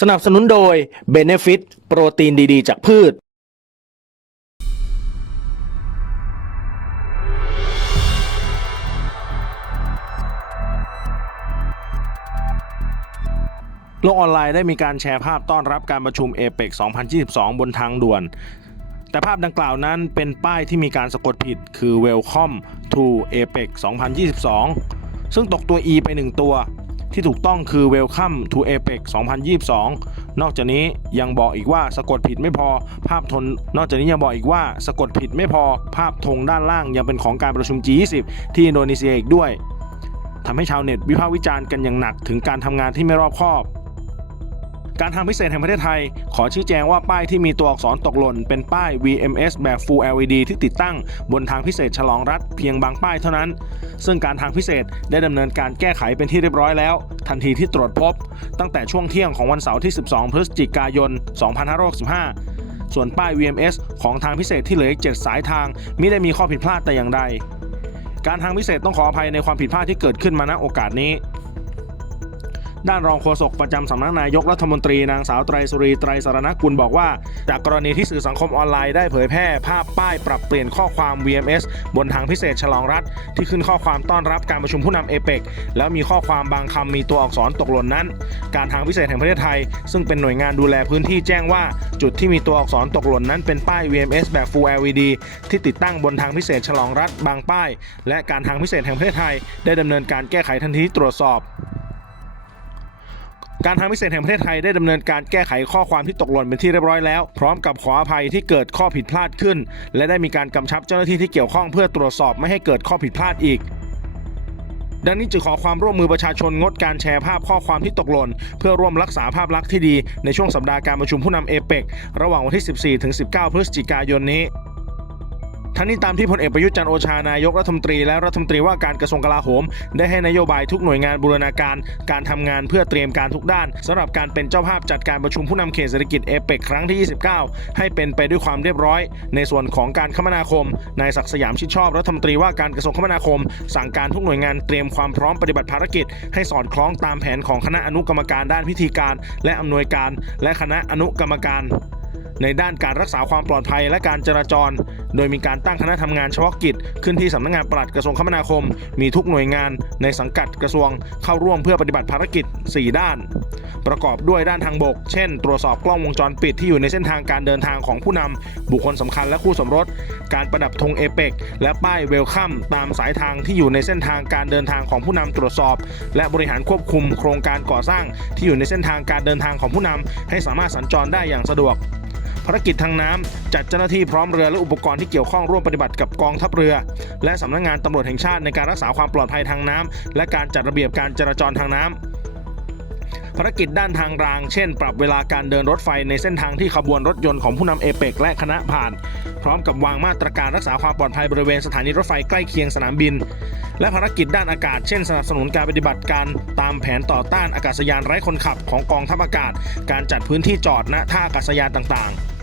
สนับสนุนโดย Benefit โปรตีนดีๆ จากพืช โลกออนไลน์ได้มีการแชร์ภาพต้อนรับการประชุมเอเปก2022 บนทางด่วน แต่ภาพดังกล่าวนั้นเป็นป้ายที่มีการสะกดผิดคือ Welcome to APEC 2022 ซึ่งตกตัว E ไป 1 ตัว ที่ถูกต้องคือ Welcome to Apex 2022 นอกจากนี้ยังบอกอีกว่าสะกดผิดไม่พอ ภาพทน นอกจากนี้ยังบอกอีกว่าสะกดผิดไม่พอ ภาพธงด้านล่างยังเป็นของการประชุม G20 ที่อินโดนีเซียอีกด้วยทำให้ชาวเน็ตวิพากษ์วิจารณ์กันอย่างหนักถึงการทำงานที่ไม่รอบคอบ การทางพิเศษแห่งประเทศไทย ขอชี้แจงว่าป้ายที่มีตัวอักษรตกหล่น เป็นป้าย VMS แบบ Full LED ที่ติดตั้ง บนทางพิเศษฉลองรัฐเพียงบางป้ายเท่านั้น ซึ่งการทางพิเศษได้ดำเนินการแก้ไขเป็นที่เรียบร้อยแล้ว ทันทีที่ตรวจพบ ตั้งแต่ช่วงเที่ยงของวันเสาร์ที่ 12 พฤศจิกายน 2565 ส่วนป้าย VMS ของทางพิเศษที่เหลืออีก7สายทางมิได้มีข้อผิดพลาดแต่อย่างใดการทางพิเศษต้องขออภัยในความผิดพลาดที่เกิดขึ้นมาณโอกาสนี้ ด้านรองโฆษกประจำสำนักนายกรัฐมนตรีนางสาวไตรสุรีไตรสารณกุลบอกว่า จากกรณีที่สื่อสังคมออนไลน์ได้เผยแพร่ภาพป้ายปรับเปลี่ยนข้อความ VMS บนทางพิเศษฉลองรัฐ ที่ขึ้นข้อความต้อนรับการประชุมผู้นำเอเปกแล้วมีข้อความบางคำมีตัวอักษรตกหล่นนั้น การทางพิเศษแห่งประเทศไทย ซึ่งเป็นหน่วยงานดูแลพื้นที่แจ้งว่า จุดที่มีตัวอักษรตกหล่นนั้นเป็นป้าย VMS แบบ Full LED ที่ติดตั้งบนทางพิเศษฉลองรัฐบางป้าย และการทางพิเศษแห่งประเทศไทย ได้ดำเนินการแก้ไขทันทีตรวจสอบ การทางพิเศษแห่งประเทศไทยได้ดำเนินการแก้ไขข้อความที่ตกหล่นเป็นที่เรียบร้อยแล้ว พร้อมกับขออภัยที่เกิดข้อผิดพลาดขึ้น และได้มีการกำชับเจ้าหน้าที่ที่เกี่ยวข้องเพื่อตรวจสอบไม่ให้เกิดข้อผิดพลาดอีกดังนี้จึงขอความร่วมมือประชาชนงดการแชร์ภาพข้อความที่ตกหล่น เพื่อร่วมรักษาภาพลักษณ์ที่ดีในช่วงสัปดาห์การประชุมผู้นำเอเปกระหว่างวันที่ 14 ถึง 19 พฤศจิกายนนี้ ทั้งนี้ตามที่พลเอกประยุทธ์จันโอชานายกรัฐมนตรีและรัฐมนตรีว่าการกระทรวงกลาโหม ได้ให้นโยบายทุกหน่วยงานบูรณาการ การทำงานเพื่อเตรียมการทุกด้านสำหรับการเป็นเจ้าภาพจัดการประชุมผู้นำเขตเศรษฐกิจเอเปกครั้งที่ 29 ให้เป็นไปด้วยความเรียบร้อย ในส่วนของการคมนาคมนายศักดิ์สยามชิดชอบรัฐมนตรีว่าการกระทรวงคมนาคม สั่งการทุกหน่วยงานเตรียมความพร้อมปฏิบัติภารกิจ ให้สอดคล้องตามแผนของคณะอนุกรรมการด้านพิธีการ และอำนวยการ และคณะอนุกรรมการ ในด้านการรักษาความปลอดภัยและการจราจร โดยมีการตั้งคณะทำงานเฉพาะกิจ ขึ้นที่สำนักงานปลัดกระทรวงคมนาคม มีทุกหน่วยงานในสังกัดกระทรวงเข้าร่วมเพื่อปฏิบัติภารกิจ 4 ด้าน ประกอบด้วยด้านทางบก เช่น ตรวจสอบกล้องวงจรปิดที่อยู่ในเส้นทางการเดินทางของผู้นำบุคคลสำคัญและคู่สมรส การประดับธงเอเปกและป้ายเวลคัมตามสายทางที่อยู่ในเส้นทางการเดินทางของผู้นำตรวจสอบ และบริหารควบคุมโครงการก่อสร้างที่อยู่ในเส้นทางการเดินทางของผู้นำให้สามารถสัญจรได้อย่างสะดวก ภารกิจทางน้ำจัดเจ้าหน้าที่พร้อมเรือและอุปกรณ์ที่เกี่ยวข้องร่วมปฏิบัติกับกองทัพเรือ และสำนักงานตำรวจแห่งชาติในการรักษาความปลอดภัยทางน้ำและการจัดระเบียบการจราจรทางน้ำภารกิจด้านทางราง เช่น ปรับเวลาการเดินรถไฟในเส้นทางที่ขบวนรถยนต์ของผู้นำเอเปกและคณะผ่าน พร้อมกับวางมาตรการรักษาความปลอดภัยบริเวณสถานีรถไฟใกล้เคียงสนามบิน และภารกิจด้านอากาศ เช่น สนับสนุนการปฏิบัติการตามแผนต่อต้านอากาศยานไร้คนขับของกองทัพอากาศ การจัดพื้นที่จอดณท่าอากาศยานต่างๆ